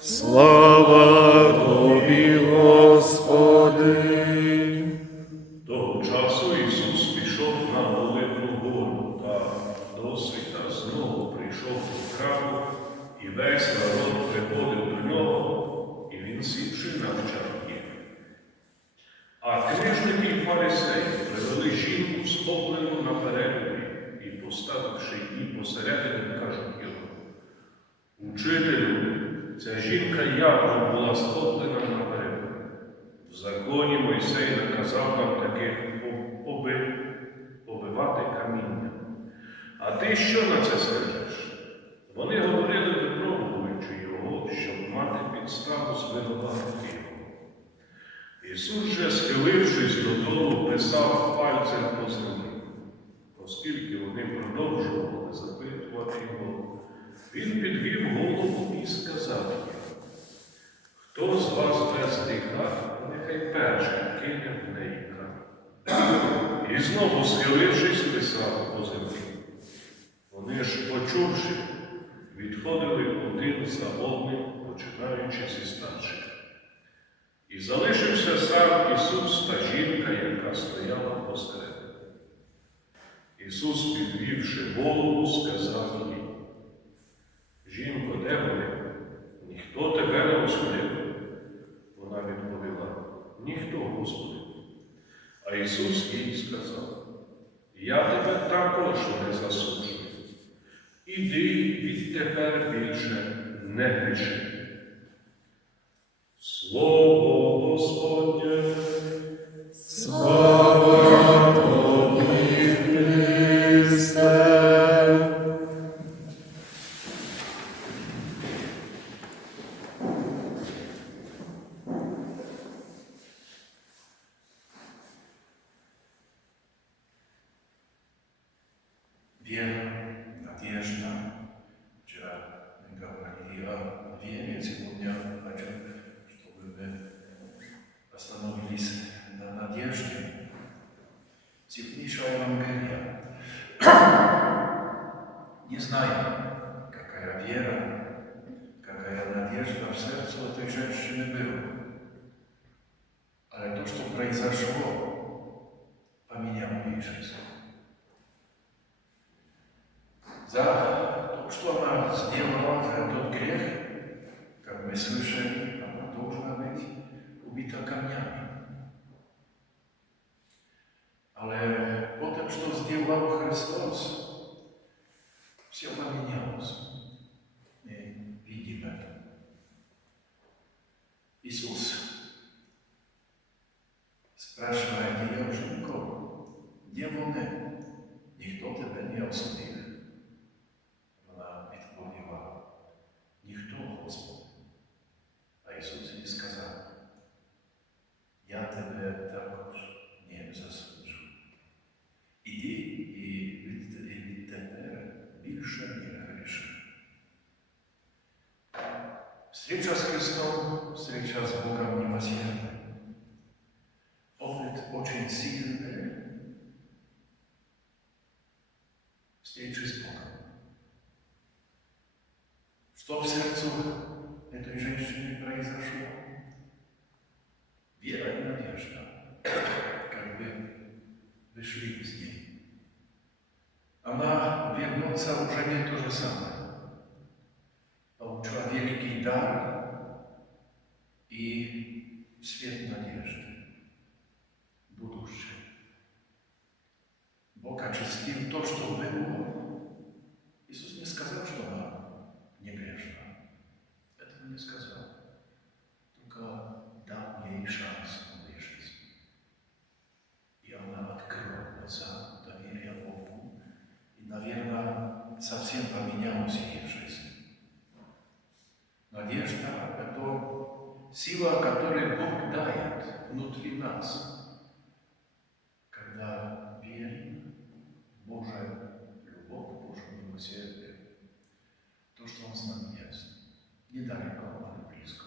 Слава Тобі, Господи! Того часу Ісус пішов на Оливну гору, та досвіта знову прийшов до храму, і весь народ приходив до нього, і він сівши навчав їх. А книжники й фарисеї привели жінку, схоплену на перелюбі, і, поставивши її посередині, кажуть йому: Учителю, ця жінка явно була схоплена на перелюбі. В законі Мойсей наказав нам таких побивати камінням. А ти що на це скажеш? Вони говорили, випробуючи його, щоб мати підставу звинуватити його. Ісус же, схилившись додолу, писав пальцем по землі. Оскільки вони продовжували запитувати його, він підвів голову і сказав їм: Хто з вас без гріха, нехай перший кине в неї камінь. І знову, схилившись, писав по землі. Вони ж, почувши, відходили один за одним, починаючи зі старших. І залишився сам Ісус та жінка, яка стояла посередині. Ісус, підвівши голову, сказав їй: Жінко, де вони? Ніхто тебе не осудив? Вона відповіла: Ніхто, Господи. А Ісус їй сказав: Я тебе також не засуджую. Іди відтепер більше не гріши. Слово Господнє. Слава Тобі, Христе! Вера, надежда. Вчера мы говорили о вере, сегодня хочу, чтобы мы остановились на надежде. Сегодняшняя Евангелия. Не знаю, какая вера, какая надежда в сердце этой женщины была. Але то, что произошло, поменяло ее жизнь. За то, что она сделала, за тот грех, как мы слышали, она должна быть убита камнями. Ale potem, что сделал Христос, все поменялось. Мы видим это. Иисус спрашивает ее: Жінко, де вони? Ніхто тебе не осудив. Вона відповіла: Ніхто, Господи. А Ісус їй сказав: Я тебе також не засуджу. Іди і відтепер більше не гріши. Встреча с Христом, встреча с Богом немилосердным. Опыт очень сильный. Встречи с Богом. Что в сердце этой женщины произошло? Вера и надежда как бы вышли из ней. Она вернуться уже не то же самое. Получила великий дар и свет надежды, будущее. Бог очистил то, что было. Иисус не сказал, что она не грешна. Этого не сказал. Только дал ей шанс в новой жизни. И она открыла глаза, доверия Богу. И, наверное, совсем поменялась ее жизнь. Надежда – это сила, которую Бог дает внутри нас. Когда верим в Божию любовь, Божие милосердие, то, что Он с нами есть, недалеко, а не близко.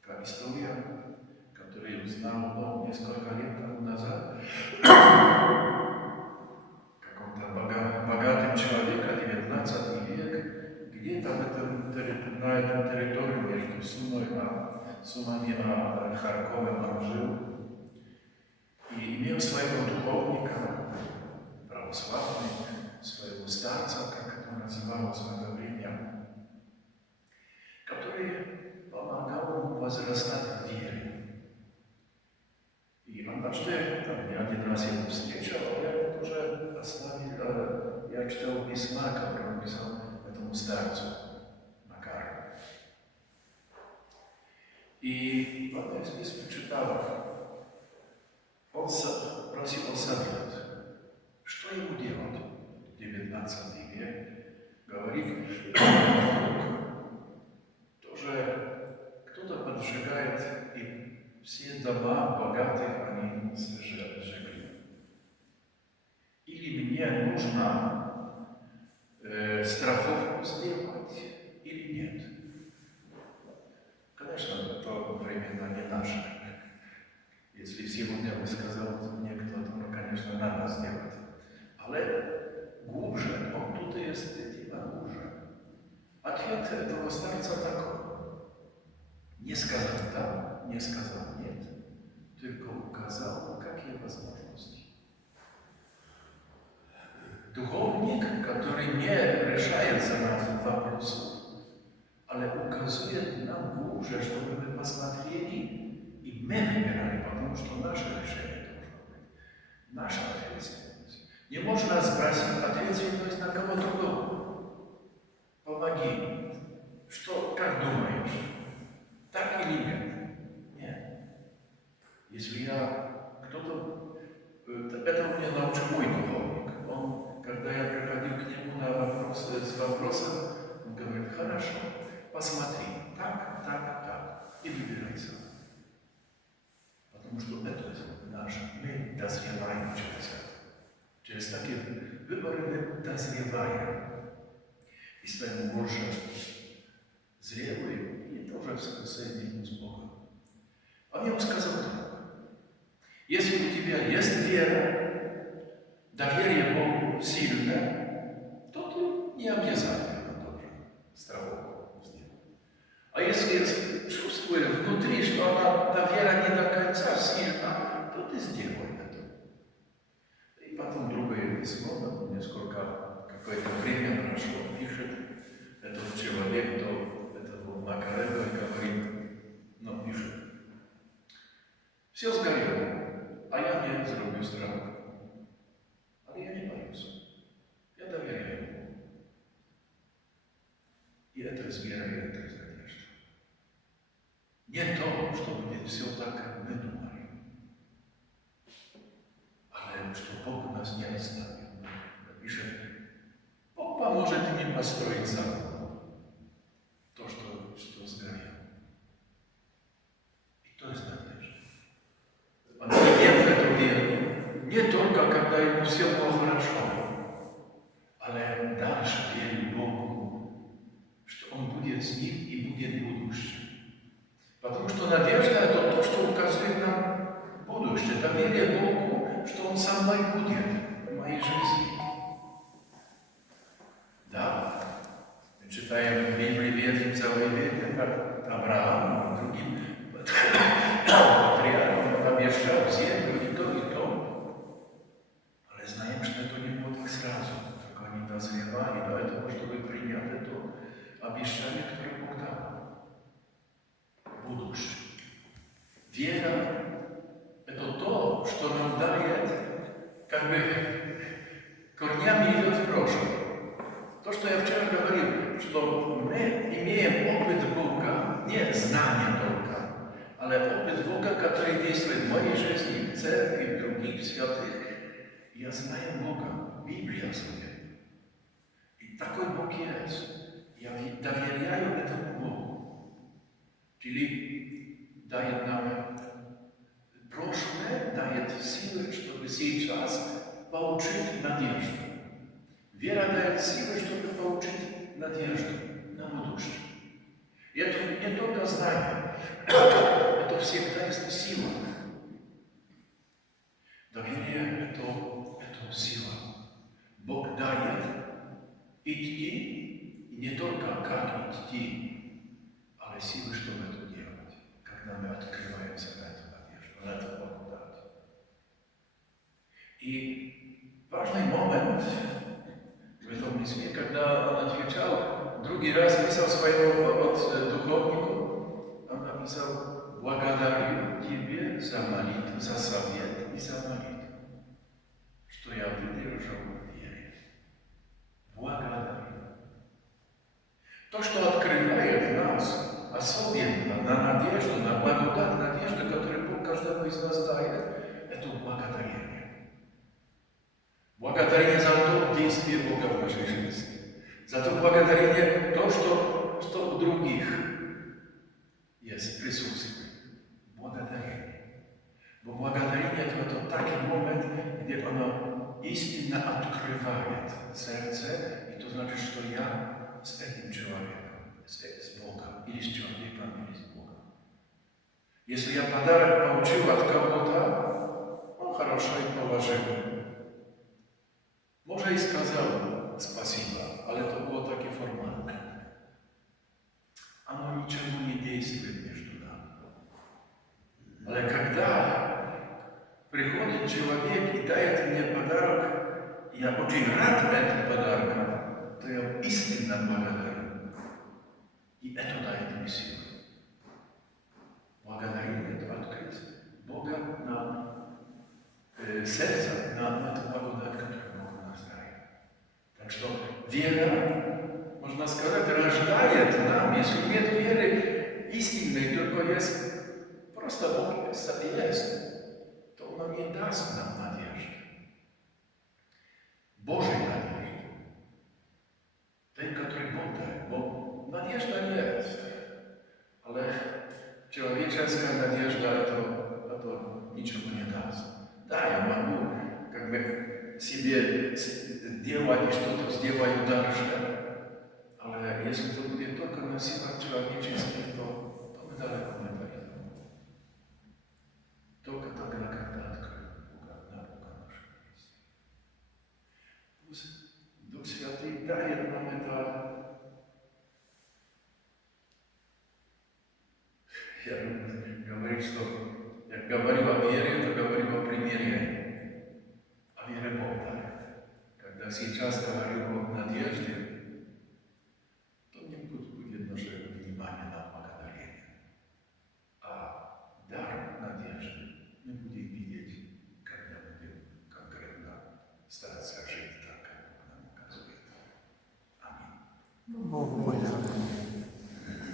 Такая история, которую узнал Бог несколько лет тому назад, каком-то богатым человека, 19 век, где-то на этом территории между Сумами и Харьковом он жил и имел своего духовника, православный, своего старца, как это называлось в это время, который помогал ему возрастать в вере. И однажды, там, я один раз его встречал, я тоже оставил, я читал письма, которые он писал этому старцу, Макару. И в одной из писем читал, он просил совет, что ему делать в 19 век, говорит, тоже кто-то поджигает, и все дома богатых они сжигли. Или мне нужно страховку сделать, или нет. Конечно, это временно не наше. Если сегодня бы сказал мне кто-то, ну, конечно, надо сделать. Але глубже, он тут и действительно глубже. Ответ этого старца такой. Не сказал да, не сказал нет, только указал, какие возможности. Духовник, который не решается на этот вопрос, але указывает нам глубже, чтобы мы посмотрели и мы выбирали, потому что наше решение должно быть. Наша ответственность. Не можно сбросить ответственность на кого другого. Помоги. Что, как думаешь? Так или нет? Нет. Если кто-то... Это мне научил мой духовник. Он, когда я приходил к нему на вопросы, с вопросом, он говорит, хорошо, посмотри, так, и выбирай сам. Потому что это наше. Мы дозреваем через это. Через такие выборы мы дозреваем. И станем больше зрелые и тоже соединены с Богом. Он ему сказал так. Если у тебя есть вера, доверие Богу сильное, то ты не обязательно должен страховку сделать. А если чувствуешь внутри, что та вера не до конца сильна, то ты сделай это. И потом другое письмо, несколько какое-то время прошло, пишет этот человек, этого Макарева, говорит, пишет, все сгорело, а я не сделаю страховку. А я не боюсь. Я доверяю ему. И это из веры, это из надежды. Не то, что будет все так, как мы думали. Але что Бог нас не оставил. Пишет, Бог поможет мне построить заново то, что сгорело. И то есть надежда. Он идет в эту веру не только, когда ему все было хорошо, але дальше верит Богу, что Он будет с ним и будет будущее. Потому что надежда – это то, что указывает нам будущее. Доверие Богу, что Он со мной будет в моей жизни. Да, мы читаем в Библии ветхим целый век, как Авраам и другим патриархам обещал землю и то, и то. Але знаем, что это не было так сразу. корнями идет в прошлое. То, что я вчера говорил, что мы имеем опыт Бога, не знание только, але опыт Бога, который действует в моей жизни, в церкви, в других святых. Я знаю Бога, Библия своя. И такой Бог есть. Я доверяю этому Богу. Czyli дает нам прошлое, дает силы, чтобы сейчас получить надежду. Вера дает силы, чтобы получить надежду на будущее. И это не только знание, это всегда есть сила. Доверие – это сила. Бог дает идти, и не только как идти, але силы, чтобы это делать, когда мы открываемся на эту надежду, на эту благодать. И важный момент в этом письме, когда он отвечал, другий раз писал своему духовнику, он написал: «Благодарю тебе за молитву, за совет и за молитву, что я выдержал в вере». Благодарю. То, что открывает нас, особенно на надежду, на благодать, надежду, которую Бог каждому из нас дает, это благодарение. Благодарение за то действие Бога в нашей жизни. За то благодарение, то, что у других есть присутствие. Благодарение. Бо благодарение – это такой момент, где оно истинно открывает сердце, и то значит, что я с этим человеком, с Богом, или с человеком, или с Богом. Если я подарок получил от кого-то, он хорошо и положил. Może i сказал спасибо, ale to było takie formalne. Оно ничего не действует между нами. Ale когда приходит человек и дает мне подарок, я очень рад этим подарком, то я истинно благодарю. И это дает мне силу. Благодарение – это открыть Бога на сердце, на эту благодать, которую Бог нас дает. Так что вера, можно сказать, рождает нам, если нет веры истинной, только есть просто Бог есть, то Он не даст нам надежды. Божьей надежды. Той, который Бог дает. Бо надежда есть. Ale человеческая надежда это ничего не даст. Да, я могу как бы себе делать и что-то сделаю дальше, але если это будет только на силах человеческих, то мы далеко не пойдем. Только тогда, когда откроем Бога на нашем месте. Пусть Дух Святый дает нам это. Я говорю, что я говорю о вере, то говорю о примирении. О вере Бог дает. Когда сейчас говорю о надежде, то не будет наше внимание на благодарение. А дар надежды мы будем видеть, когда будем конкретно стараться жить так, как нам указывает. Аминь. Богу подяка.